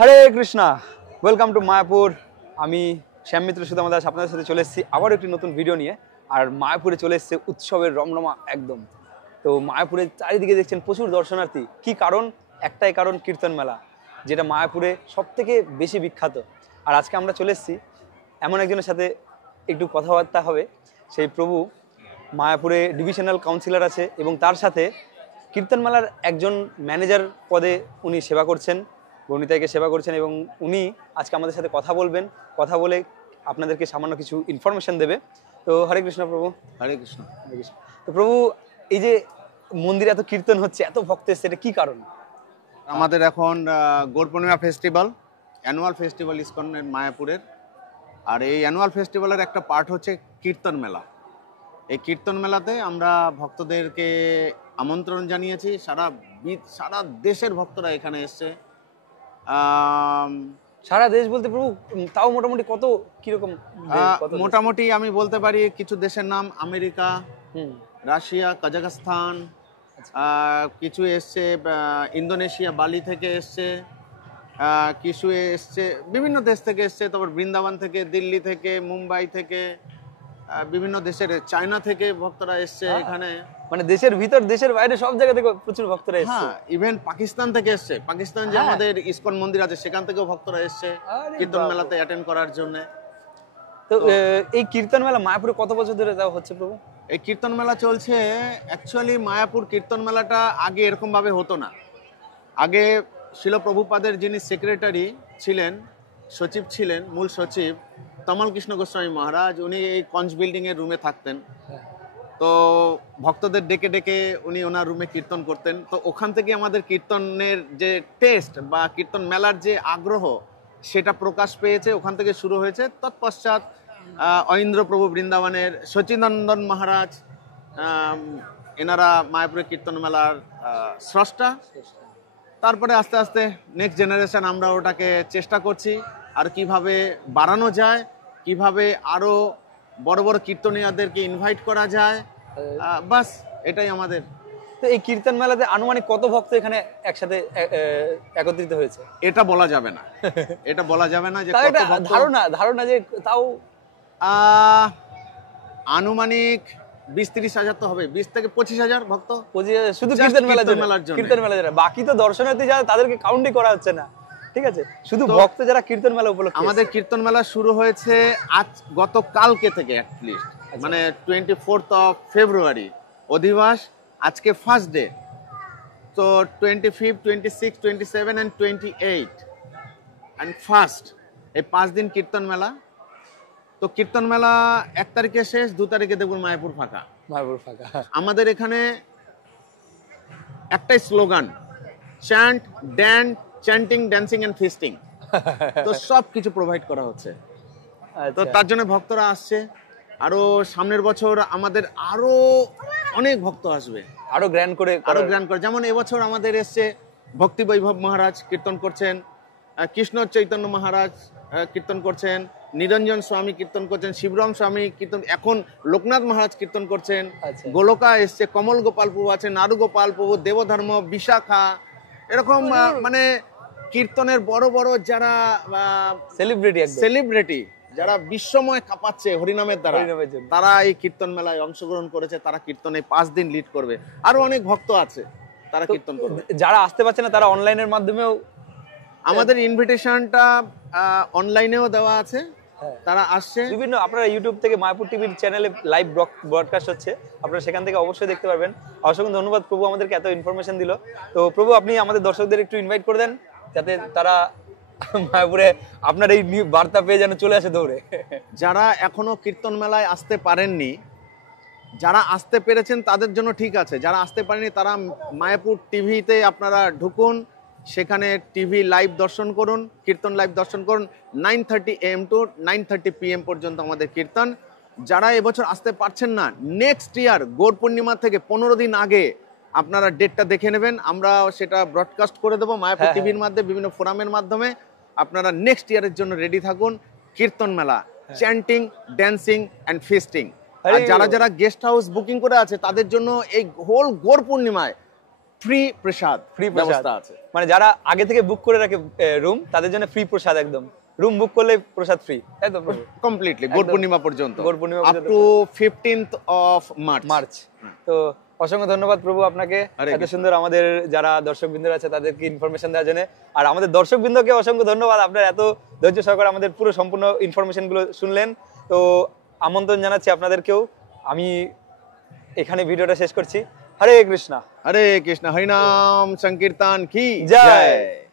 Hare Krishna, welcome to Mayapur. আমি শ্যাম মিত্র সুদামা দাস আপনাদের সাথে চলে এসেছি আবার একটি নতুন ভিডিও নিয়ে। আর মায়াপুরে চলে এসেছে উৎসবের রমরমা একদম। তো মায়াপুরে চারিদিকে দেখছেন প্রচুর দর্শনার্থী। কি কারণ? একটাই কারণ, কীর্তন মেলা, যেটা মায়াপুরে সব থেকে বেশি বিখ্যাত। আর আজকে আমরা চলে এসেছি এমন একজনের সাথে একটু কথাবার্তা হবে। সেই প্রভু মায়াপুরে ডিভিশনাল কাউন্সিলর আছে এবং তার সাথে কীর্তন মেলার একজন ম্যানেজার পদে উনি সেবা করছেন, গণিতাইকে সেবা করছেন, এবং উনি আজকে আমাদের সাথে কথা বলবেন। কথা বলে আপনাদেরকে সামান্য কিছু ইনফরমেশন দেবে। তো হরে কৃষ্ণ প্রভু। হরে কৃষ্ণ। হরে কৃষ্ণ। তো প্রভু, এই যে মন্দিরে এত কীর্তন হচ্ছে, এত ভক্ত এসছে, এটা কি কারণ? আমাদের এখন গৌর পূর্ণিমা ফেস্টিভ্যাল, অ্যানুয়াল ফেস্টিভ্যাল ইসকনের মায়াপুরের। আর এই অ্যানুয়াল ফেস্টিভ্যালের একটা পার্ট হচ্ছে কীর্তন মেলা। এই কীর্তন মেলাতে আমরা ভক্তদেরকে আমন্ত্রণ জানিয়েছি। সারা দেশের ভক্তরা এখানে এসছে। সারা দেশ বলতে প্রভু তাও মোটামুটি কত কিরকম? মোটামুটি আমি বলতে পারি কিছু দেশের নাম: আমেরিকা, রাশিয়া, কাজাখস্তান, কিছু এসছে ইন্দোনেশিয়া, বালি থেকে এসছে, কিছু এসছে বিভিন্ন দেশ থেকে এসছে। তারপর বৃন্দাবন থেকে, দিল্লি থেকে, মুম্বাই থেকে, বিভিন্ন দেশের, চায়না থেকে ভক্তরা এসছে এখানে। মানে দেশের ভিতর, দেশের বাইরে সব জায়গা থেকে প্রচুর ভক্তরা এসছে। হ্যাঁ, ইভেন পাকিস্তান থেকে এসছে। পাকিস্তান যে আমাদের ইসকন মন্দির আছে, সেখান থেকেও ভক্তরা এসছে কীর্তন মেলাতে অ্যাটেন্ড করার জন্য। তো এই কীর্তন মেলা মায়াপুরে কত বছর ধরে দেওয়া হচ্ছে প্রভু? এই কীর্তন মেলা চলছে, অ্যাকচুয়ালি মায়াপুর কীর্তন মেলাটা আগে এরকম ভাবে হতো না। আগে শিল প্রভুপাদের যিনি সেক্রেটারি ছিলেন, সচিব ছিলেন, মূল সচিব তমাল কৃষ্ণ গোস্বামী মহারাজ, উনি এই কঞ্চ বিল্ডিং এর রুমে থাকতেন। তো ভক্তদের ডেকে ডেকে উনি ওনার রুমে কীর্তন করতেন। তো ওখান থেকে আমাদের কীর্তনের যে টেস্ট বা কীর্তন মেলার যে আগ্রহ, সেটা প্রকাশ পেয়েছে, ওখান থেকে শুরু হয়েছে। তৎপশ্চাৎ অইন্দ্র প্রভু বৃন্দাবনের, সচিনন্দন মহারাজ, এনারা মায়াপুরের কীর্তন মেলার স্রষ্টা। তারপরে আস্তে আস্তে নেক্সট জেনারেশন আমরা ওটাকে চেষ্টা করছি আর কিভাবে বাড়ানো যায়, কিভাবে আরো বড় বড় কীর্তনীয়দেরকে ইনভাইট করা যায়। বাস এটাই আমাদের। তো এই কীর্তন মেলাতে আনুমানিক কত ভক্ত এখানে একসাথে একত্রিত হয়েছে? এটা বলা যাবে না, এটা বলা যাবে না যে কত ভক্ত। ধারণা যে তাও আনুমানিক 20-30 হাজার তো হবে, 20 থেকে 25 হাজার ভক্ত শুধু কীর্তন মেলার জন্য। কীর্তন মেলা যারা, বাকি তো দর্শনার্থী যারা, তাদেরকে কাউন্টই করা হচ্ছে না, ঠিক আছে? শুধু ভক্ত যারা কীর্তন মেলা উপলক্ষে। আমাদের কীর্তন মেলা শুরু হয়েছে গতকালকে থেকে, অ্যাটলিস্ট মানে 24th of February অধিবাস, আজকে ফার্স্ট ডে। তো 25, 26, 27 and 28 and ফার্স্ট, এই 5 দিন কীর্তন মেলা। তো কীর্তন মেলা 1 তারিখে শেষ, 2 তারিখে দেখুন মায়াপুর ফাঁকা। আমাদের এখানে একটাই slogan: chant, dance, chanting, dancing and feasting. তো সব কিছু প্রোভাইড করা হচ্ছে। তো তার জন্য ভক্তরা আসছে। আরো সামনের বছর আমাদের আরো অনেক ভক্ত আসবে, আরো গ্র্যান্ড করে। যেমন এবছর আমাদের এসছে ভক্তি বৈভব মহারাজ কীর্তন করছেন, কৃষ্ণ চৈতন্য মহারাজ কীর্তন করছেন, নিরঞ্জন স্বামী কীর্তন করছেন, শিবরাম স্বামী কীর্তন, এখন লোকনাথ মহারাজ কীর্তন করছেন, গোলকা এসছে, কমল গোপাল প্রভু আছে, নারু গোপাল প্রভু, দেবধর্ম, বিশাখা, এরকম মানে কীর্তনের বড় বড় যারা সেলিব্রিটি, যারা বিশ্বময় কাঁপাচ্ছে হরিনামের দ্বারা, তারা এই কীর্তন মেলায় অংশগ্রহণ করেছে। তারা কীর্তনে 5 দিন লিড করবে। আরো অনেক ভক্ত আছে, তারা কীর্তন করবে। যারা আসতে পারছে না, তারা অনলাইনের মাধ্যমেও আমাদের ইনভিটেশনটা অনলাইনেও দেওয়া আছে, তারা আসছে। বিভিন্ন আপনারা ইউটিউব থেকে মায়াপুর টিভির চ্যানেলে লাইভ ব্রডকাস্ট হচ্ছে, আপনারা সেখান থেকে অবশ্যই দেখতে পারবেন। অসংখ্য ধন্যবাদ প্রভু আমাদেরকে এত ইনফরমেশন দিল। তো প্রভু, আপনি আমাদের দর্শকদের একটু ইনভাইট করে দেন, যাতে তারা মায়াপুরে আপনার এই বার্তা পেয়ে যেন চলে আসে দৌড়ে। যারা এখনো কীর্তন মেলায় আসতে পারেননি, যারা আসতে পেরেছেন তাদের জন্য ঠিক আছে। যারা আসতে পারেনি, তারা মায়াপুর টিভিতে আপনারা ঢুকুন, সেখানে টিভি লাইভ দর্শন করুন, কীর্তন লাইভ দর্শন করুন। 9:30 AM to 9:30 PM পর্যন্ত আমাদের কীর্তন। যারা এবছর আসতে পারছেন না, নেক্সট ইয়ার গৌর পূর্ণিমা থেকে 15 দিন আগে আপনারা ডেটটা দেখে নেবেন, আমরা সেটা ব্রডকাস্ট করে দেবো মায়াপুর টিভির মাধ্যমে, বিভিন্ন ফোরামের মাধ্যমে। আপনারা নেক্সট ইয়ারের জন্য রেডি থাকুন। কীর্তন মেলা, চ্যান্টিং, ড্যান্সিং অ্যান্ড ফিস্টিং। আর যারা যারা গেস্ট হাউস বুকিং করে আছে, তাদের জন্য এই হোল গৌর পূর্ণিমায় ফ্রি প্রসাদ ফ্রি ব্যবস্থা আছে। মানে যারা আগে থেকে বুক করে রাখে রুম, তাদের জন্য ফ্রি প্রসাদ একদম। রুম বুক করলে প্রসাদ ফ্রি, তাই তো প্রভু? কমপ্লিটলি গৌর পূর্ণিমা পর্যন্ত, গৌর পূর্ণিমা আপ পর্যন্ত। To 15th of March. তো অসংখ্য ধন্যবাদ প্রভু আপনাকে হরে এত কৃষ্ণ। সুন্দর আমাদের যারা দর্শকবৃন্দ আছে তাদেরকে ইনফরমেশন দেওয়ার জন্য। আর আমাদের দর্শকবৃন্দকে অসংখ্য ধন্যবাদ, আপনার এত ধৈর্য সহকারে আমাদের পুরো সম্পূর্ণ ইনফরমেশন গুলো শুনলেন। তো আমন্ত্রণ জানাচ্ছি আপনাদেরকেও। আমি এখানে ভিডিওটা শেষ করছি। হরে কৃষ্ণ। হরে কৃষ্ণ, হরিনাম সংকীর্তন কি জয়। জয়।